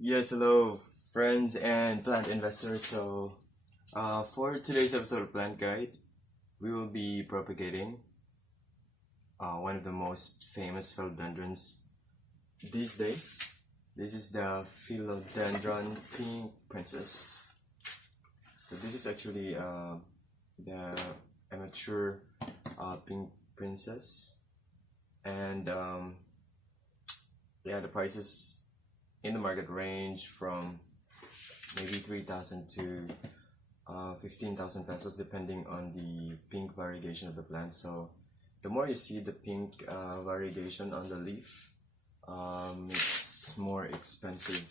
Yes, hello, friends and plant investors. For today's episode of Plant Guide, we will be propagating one of the most famous philodendrons these days. This is the Philodendron Pink Princess. So this is actually the amateur pink princess, and yeah, the prices in the market range from maybe 3,000 to 15,000 pesos depending on the pink variegation of the plant. So the more you see the pink variegation on the leaf, it's more expensive,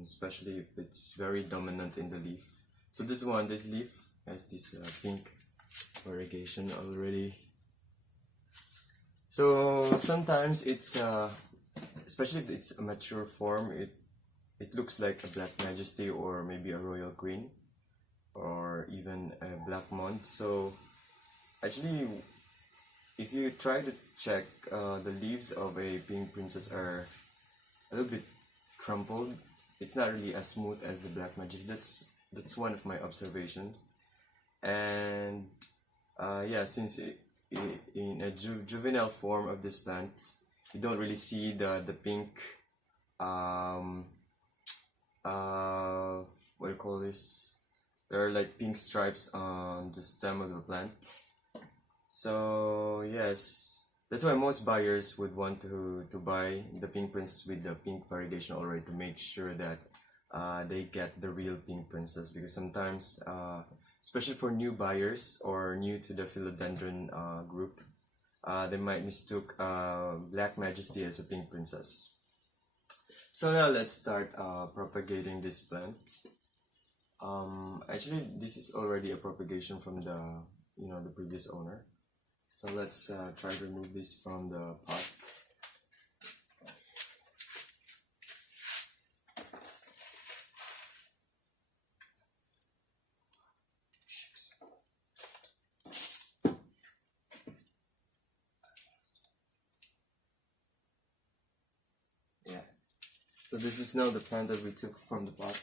especially if it's very dominant in the leaf. So this leaf has this pink variegation already. So sometimes it's especially if it's a mature form, it looks like a Black Majesty or maybe a Royal Queen or even a Black Mont. So actually, if you try to check, the leaves of a pink princess are a little bit crumpled. It's not really as smooth as the Black Majesty. That's one of my observations. And yeah, since in a juvenile form of this plant, you don't really see the pink what do you call this? There are like pink stripes on the stem of the plant. So yes, that's why most buyers would want to buy the pink princess with the pink variegation already, to make sure that they get the real pink princess, because sometimes especially for new buyers or new to the philodendron group, they might mistook Black Majesty as a pink princess. So now let's start propagating this plant. Actually, this is already a propagation from the previous owner. So let's try to remove this from the pot. Yeah. So this is now the plant that we took from the pot.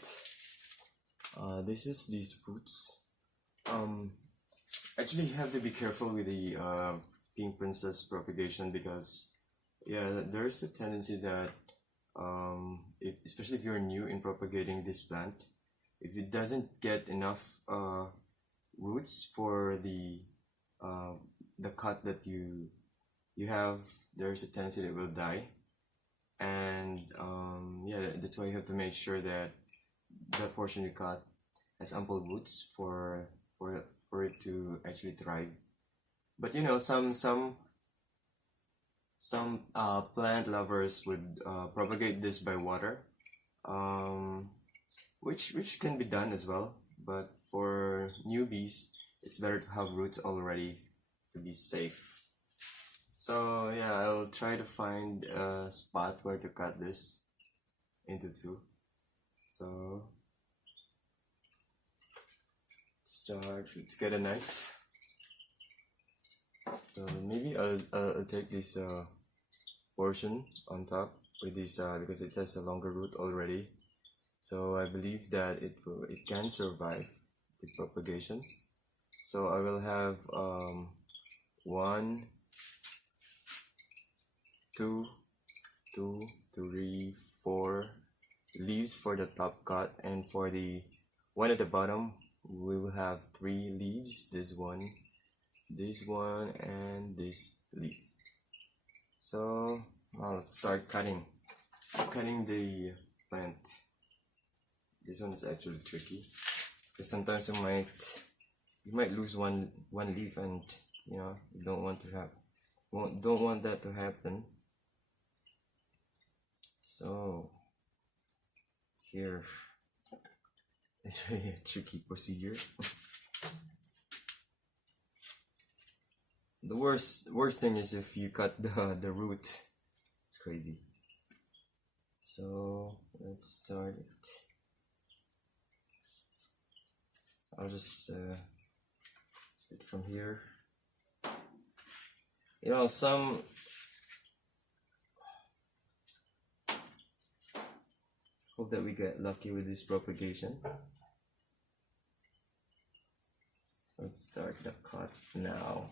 This is these roots. Actually, you have to be careful with the pink princess propagation, because yeah, there's a tendency that especially if you're new in propagating this plant, if it doesn't get enough roots for the cut that you have, there's a tendency that it will die. And yeah, that's why you have to make sure that that portion you cut has ample roots for it to actually thrive. But you know, some plant lovers would propagate this by water, which can be done as well. But for newbies, it's better to have roots already to be safe. So yeah, I'll try to find a spot where to cut this into two. So let's get a knife. So maybe I'll take this portion on top with this because it has a longer root already. So I believe that it can survive the propagation. So I will have 1, 2, 3, 4 leaves for the top cut, and for the one at the bottom we will have 3 leaves. This one, and this leaf. So I'll start cutting the plant. This one is actually tricky, because sometimes you might lose one leaf, and you know, you don't want that to happen. So here, it's really a tricky procedure. The worst thing is if you cut the root. It's crazy. So let's start it. I'll just it from here. You know, Hope that we get lucky with this propagation. So let's start the cut now.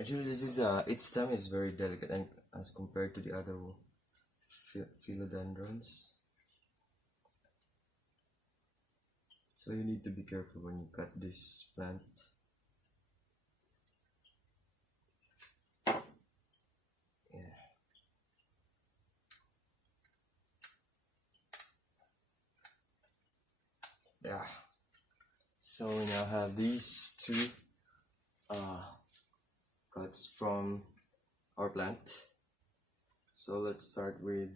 Actually, this is its stem is very delicate and as compared to the other philodendrons. So you need to be careful when you cut this plant. Yeah. So we now have these two cuts from our plant. So let's start with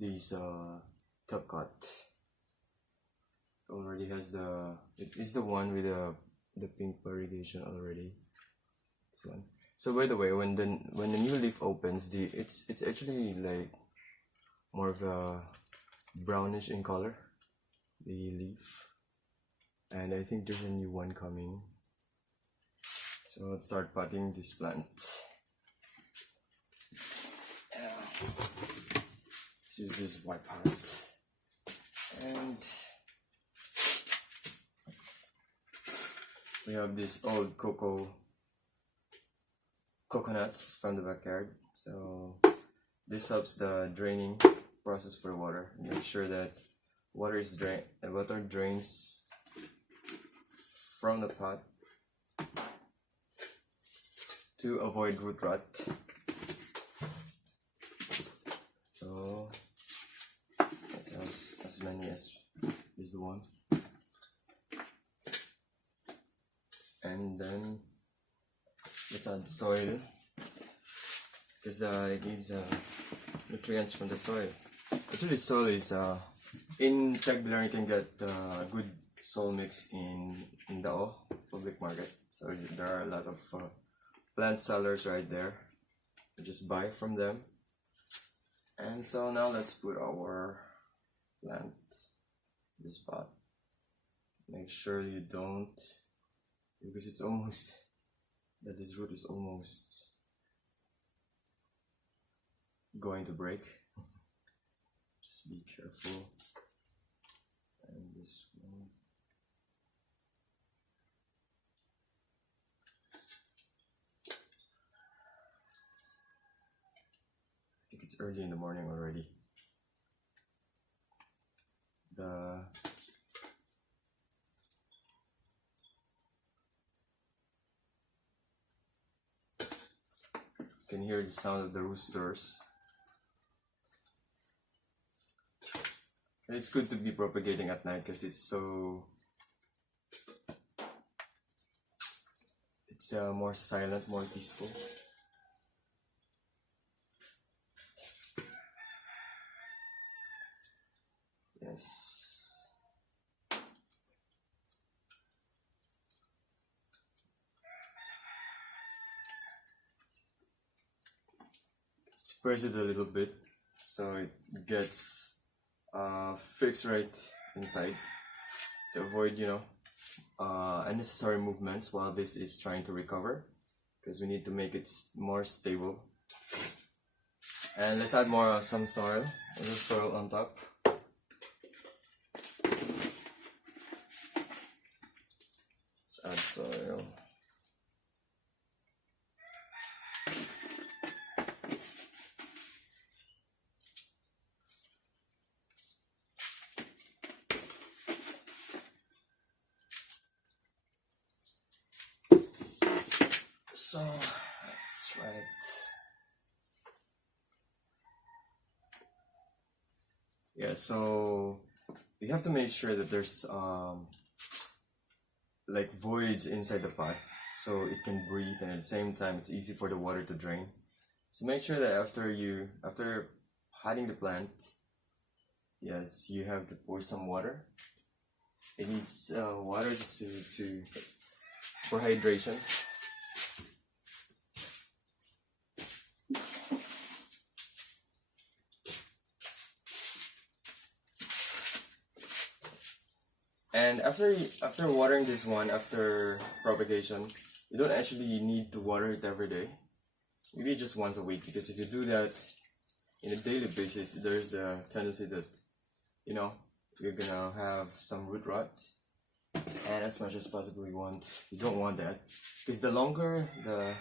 these top cut. Already has it is the one with the pink variegation already. This one. So by the way, when the new leaf opens, it's actually like more of a brownish in color, the leaf, and I think there's a new one coming. So let's start potting this plant. Let's use this white pot, and we have this old coconuts from the backyard. So this helps the draining process for water. Make sure that water drains from the pot to avoid root rot. So let's have as many as is the one, and then let's add soil because it needs nutrients from the soil. Actually, soil is in Tagbilan you can get good soil mix in the public market. So there are a lot of plant sellers right there. You just buy from them. And so now let's put our plant in this pot. Make sure you don't, because it's almost that this root is almost going to break. Just be careful. And this one. I think it's early in the morning already. You can hear the sound of the roosters. It's good to be propagating at night because it's more silent, more peaceful. Yes. Press it a little bit so it gets fixed right inside to avoid unnecessary movements while this is trying to recover, because we need to make it more stable. And let's add some soil, a little soil on top. Let's add soil. So that's right. Yeah, so you have to make sure that there's like voids inside the pot so it can breathe, and at the same time it's easy for the water to drain. So make sure that after potting the plant, yes, you have to pour some water. It needs water just to for hydration. And after watering this one, after propagation, you don't actually need to water it every day. Maybe just once a week, because if you do that in a daily basis, there's a tendency that, you know, you're gonna have some root rot. And as much as possible, you don't want that, because the longer the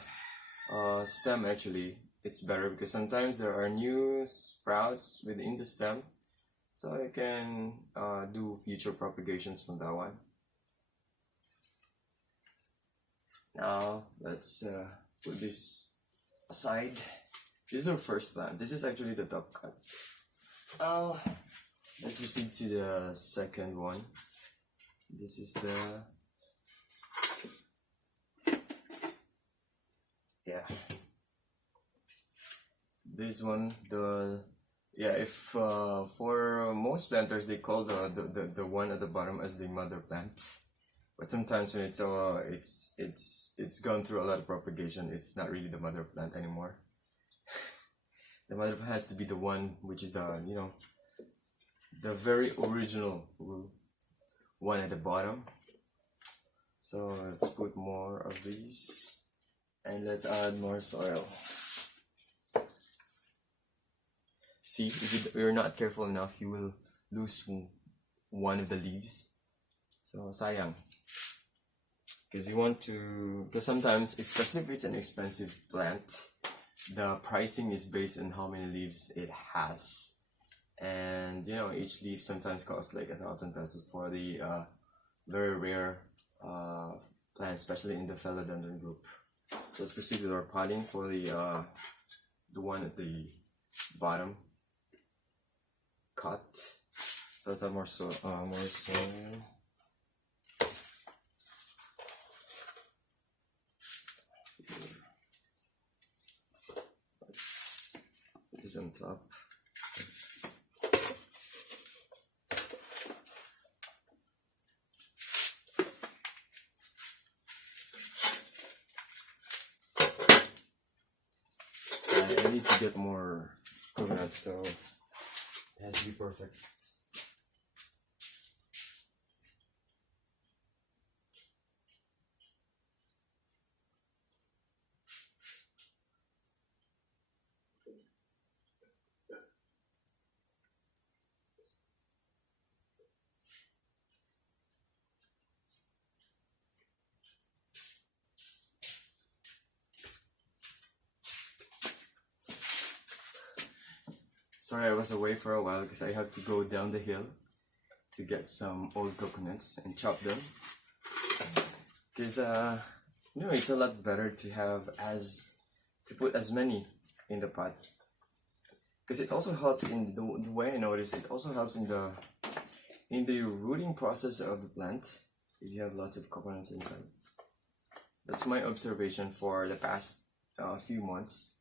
stem, actually, it's better, because sometimes there are new sprouts within the stem. So I can do future propagations from that one. Now let's put this aside. This is our first plant. This is actually the top cut. Let's proceed to the second one. This is this one, if for most planters they call the one at the bottom as the mother plant, but sometimes when it's gone through a lot of propagation, it's not really the mother plant anymore. The mother plant has to be the one which is the very original one at the bottom. So let's put more of these and let's add more soil. See, if you're not careful enough, you will lose one of the leaves. So sayang. Because sometimes, especially if it's an expensive plant, the pricing is based on how many leaves it has. And each leaf sometimes costs like 1,000 pesos for the very rare plant, especially in the Philodendron group. So let's proceed with our potting for the one at the bottom. Cut. So let's add more soil. Put this on top. I need to get more coconut, so it has to be perfect. Sorry, I was away for a while because I have to go down the hill to get some old coconuts and chop them. Because it's a lot better to put as many in the pot. Because it also helps in the way I noticed, it also helps in the rooting process of the plant if you have lots of coconuts inside. That's my observation for the past few months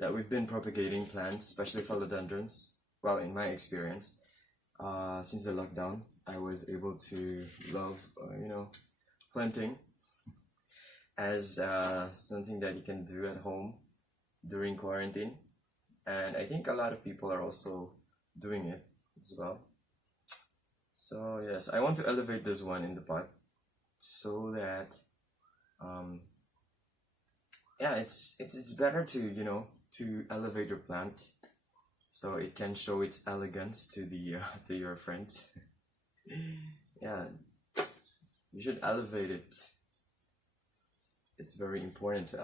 that we've been propagating plants, especially philodendrons. Well, in my experience, since the lockdown, I was able to love, planting as something that you can do at home during quarantine. And I think a lot of people are also doing it as well. So yes, I want to elevate this one in the pot so that, it's better to elevate your plant so it can show its elegance to your friends. Yeah, you should elevate it. It's very important to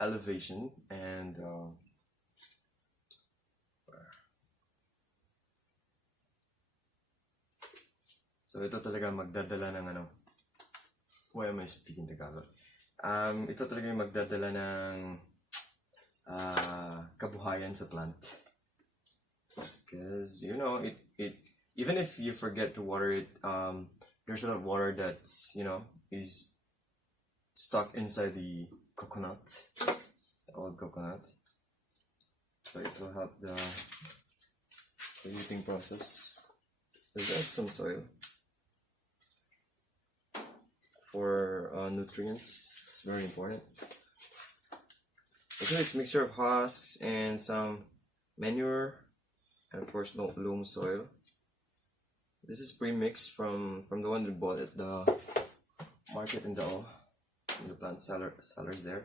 elevation and so ito talaga magdadala ng why am I speaking Tagalog? Ito talaga yung magdadala ng kabuhayan sa plant. Because it even if you forget to water it, there's a lot of water that is stuck inside the coconut, the old coconut. So it will help the rooting process. Let's add some soil for nutrients. It's very important. Okay, it's a mixture of husks and some manure, and of course loam soil. This is pre-mixed from the one we bought at the market in the plant sellers there.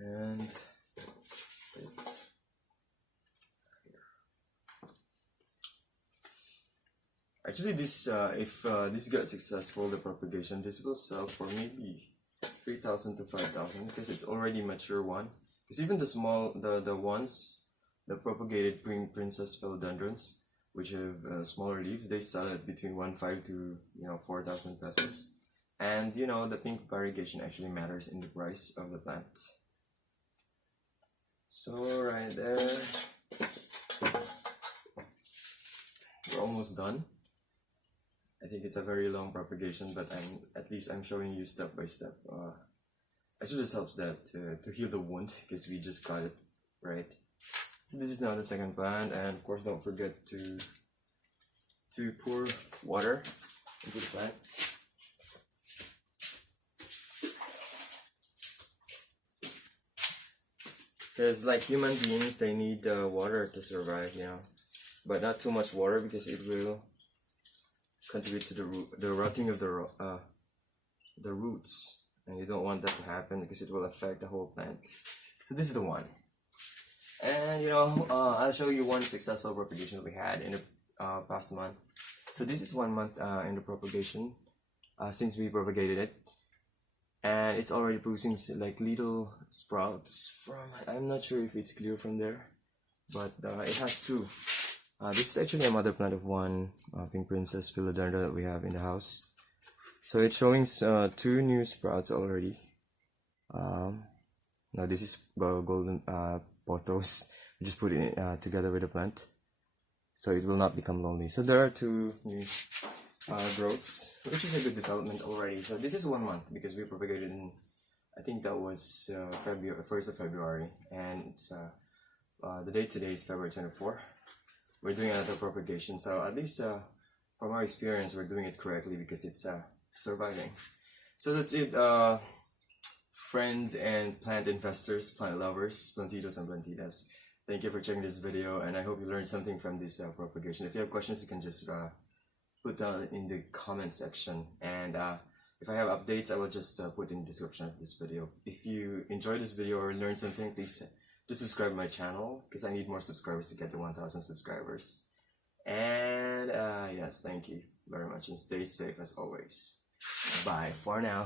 And actually, this if this got successful, the propagation, this will sell for maybe 3,000 to 5,000 because it's already mature one. Because even the small, the ones, the propagated princess philodendrons, which have smaller leaves, they sell it between 1,500 to 4,000 pesos. And the pink variegation actually matters in the price of the plant. So right there, we're almost done. I think it's a very long propagation, but at least I'm showing you step by step. Actually, this helps that to heal the wound because we just cut it, right? So this is now the second plant, and of course, don't forget to pour water into the plant. Because like human beings, they need water to survive, but not too much water because it will contribute to the rotting of the roots, and you don't want that to happen because it will affect the whole plant. So this is the one, and I'll show you one successful propagation we had in the past month. So this is 1 month in the propagation since we propagated it, and it's already producing like little sprouts from. I'm not sure if it's clear from there, but it has two. This is actually a mother plant of one pink princess philodendron that we have in the house. So it's showing 2 new sprouts already. Now this is golden pothos. We just put it together with the plant, so it will not become lonely. So there are 2 new growths, which is a good development already. So this is 1 month because we propagated in, I think that was February, 1st of February, and it's, the date today is February 24. We're doing another propagation, so at least from our experience, we're doing it correctly because it's surviving. So that's it, friends and plant investors, plant lovers, plantitos and plantitas. Thank you for checking this video, and I hope you learned something from this propagation. If you have questions, you can just put down in the comment section, and if I have updates, I will just put in the description of this video. If you enjoyed this video or learned something, please just subscribe to my channel because I need more subscribers to get to 1,000 subscribers. And yes, thank you very much, and stay safe as always. Bye for now.